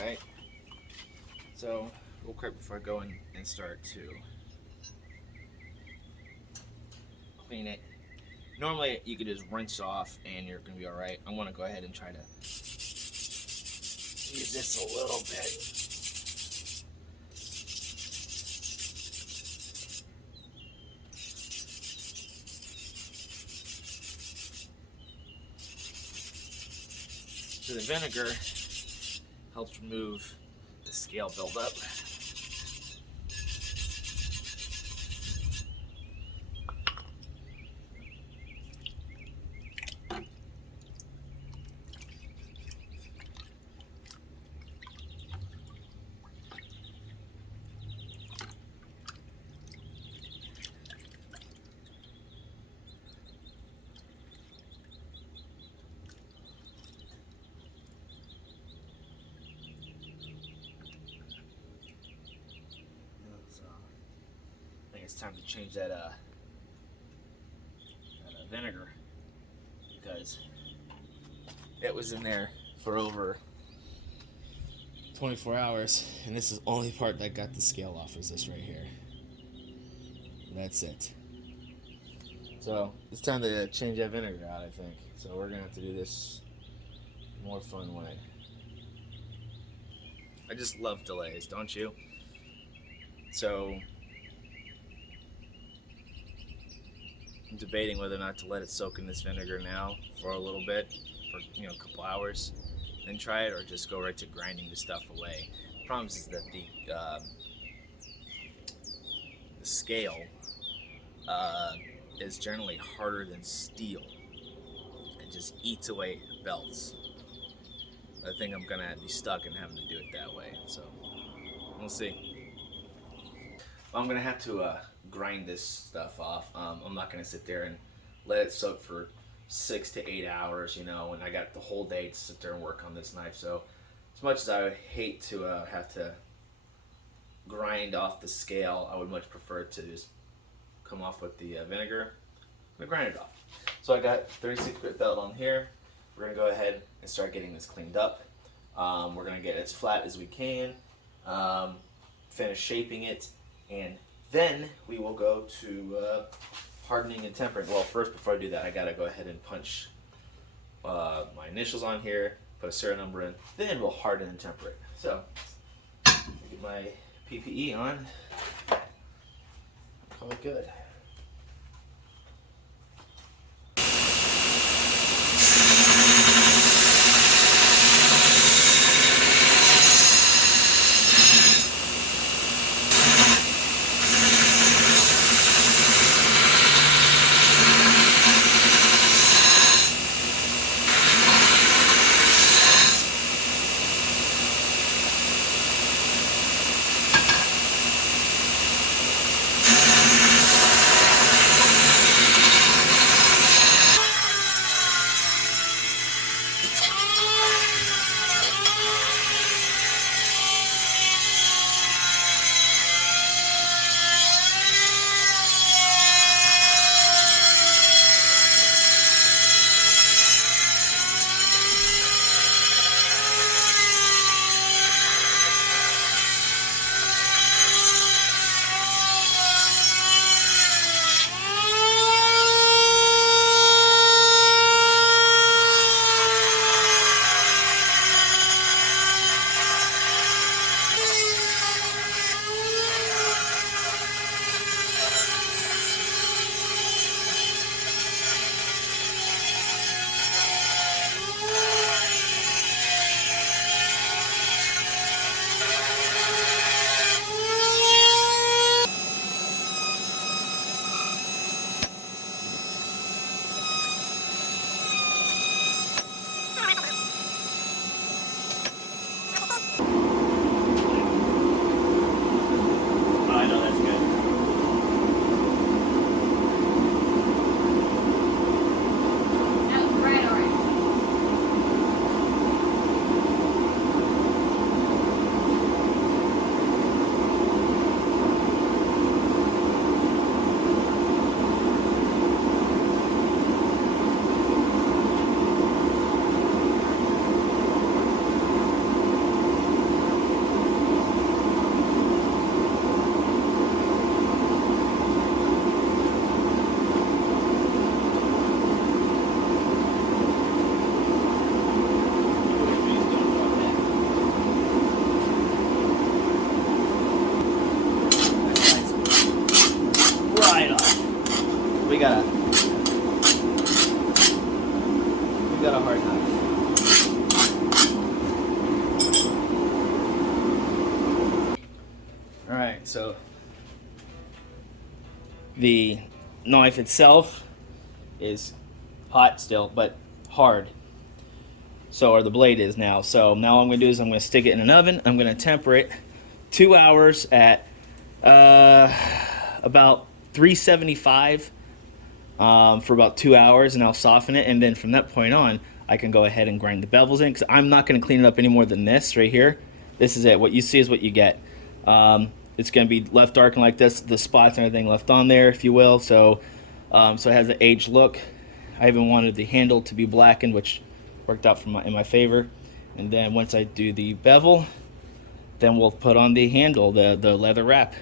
Alright, so real quick before I go in and start to clean it, normally you could just rinse off and you're going to be alright. I'm going to go ahead and try to use this a little bit. So the vinegar helps remove the scale buildup. It's time to change that vinegar, because it was in there for over 24 hours, and this is the only part that got the scale off, is this right here. That's it. So it's time to change that vinegar out, I think. So we're gonna have to do this a more fun way. I just love delays, don't you? So I'm debating whether or not to let it soak in this vinegar now for a little bit, for a couple hours, then try it, or just go right to grinding the stuff away. The problem is that the scale is generally harder than steel. It just eats away at belts. I think I'm gonna be stuck in having to do it that way, so we'll see. I'm gonna have to grind this stuff off. I'm not gonna sit there and let it soak for 6 to 8 hours, and I got the whole day to sit there and work on this knife. So as much as I would hate to have to grind off the scale, I would much prefer to just come off with the vinegar and grind it off. So I got 36 grit belt on here. We're gonna go ahead and start getting this cleaned up. We're gonna get it as flat as we can, finish shaping it, and then we will go to hardening and tempering. Well, first, before I do that, I gotta go ahead and punch my initials on here, put a serial number in, then we'll harden and temper it. So, get my PPE on, call it good. The knife itself is hot still, but hard. So, or the blade is now. So now what I'm going to do is I'm going to stick it in an oven. I'm going to temper it 2 hours at about 375 for about 2 hours, and I'll soften it. And then from that point on, I can go ahead and grind the bevels in, because I'm not going to clean it up any more than this right here. This is it. What you see is what you get. It's going to be left darkened like this, the spots and everything left on there, if you will. So, so it has the aged look. I even wanted the handle to be blackened, which worked out in my favor. And then once I do the bevel, then we'll put on the handle, the leather wrap.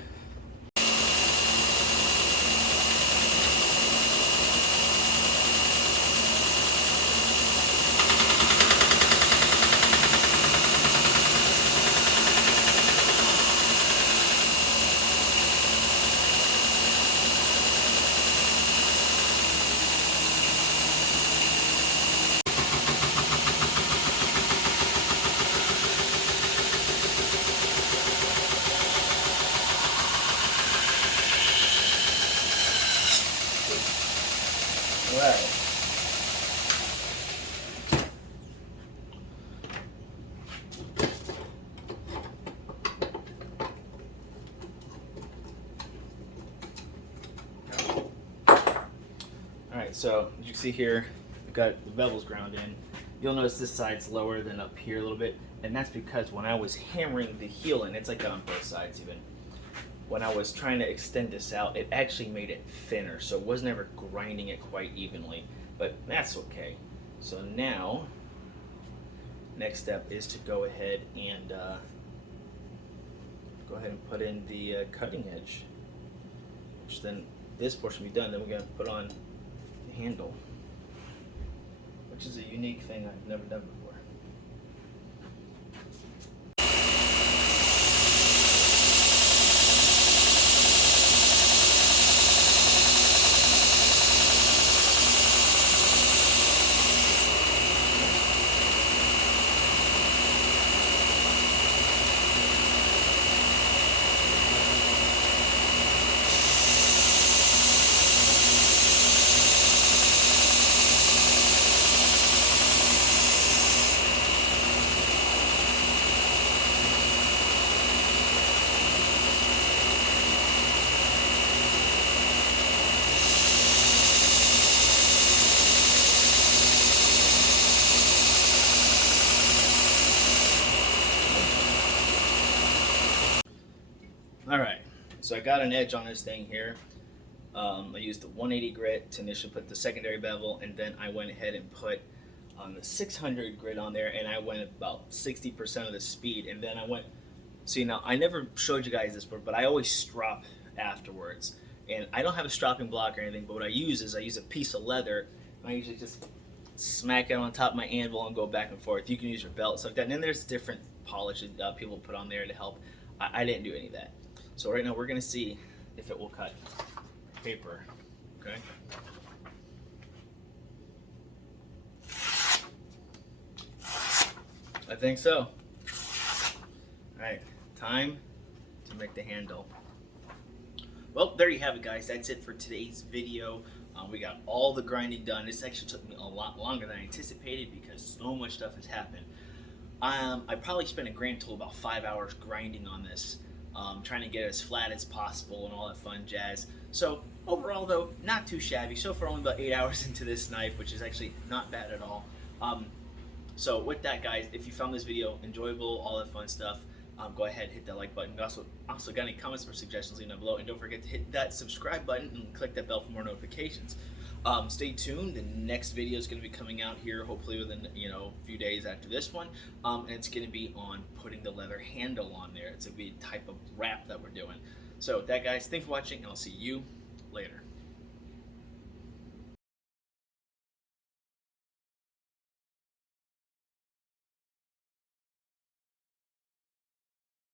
Right. Alright, so as you can see here, I've got the bevels ground in. You'll notice this side's lower than up here a little bit, and that's because when I was hammering the heel in, it's like that on both sides even, when I was trying to extend this out, it actually made it thinner, so it wasn't ever grinding it quite evenly, but that's okay. So now, next step is to go ahead and put in the cutting edge, which then this portion will be done. Then we're going to put on the handle, which is a unique thing I've never done before. Alright, so I got an edge on this thing here. I used the 180 grit to initially put the secondary bevel, and then I went ahead and put the 600 grit on there, and I went about 60% of the speed, and then I went, see, now I never showed you guys this, but I always strop afterwards, and I don't have a stropping block or anything, but what I use is I use a piece of leather, and I usually just smack it on top of my anvil and go back and forth. You can use your belt, stuff like that, and then there's different polish that people put on there to help. I didn't do any of that. So right now we're going to see if it will cut paper, okay? I think so. All right, time to make the handle. Well, there you have it, guys. That's it for today's video. We got all the grinding done. This actually took me a lot longer than I anticipated because so much stuff has happened. I probably spent a grand total about 5 hours grinding on this. Trying to get it as flat as possible and all that fun jazz. So overall though, not too shabby. So far only about 8 hours into this knife, which is actually not bad at all. So with that, guys, if you found this video enjoyable, all that fun stuff, go ahead, hit that like button. Also got any comments or suggestions, leave them below, and don't forget to hit that subscribe button and click that bell for more notifications. Stay tuned. The next video is going to be coming out here, hopefully within a few days after this one, and it's going to be on putting the leather handle on there. It's a type of wrap that we're doing. So with that, guys, thanks for watching, and I'll see you later.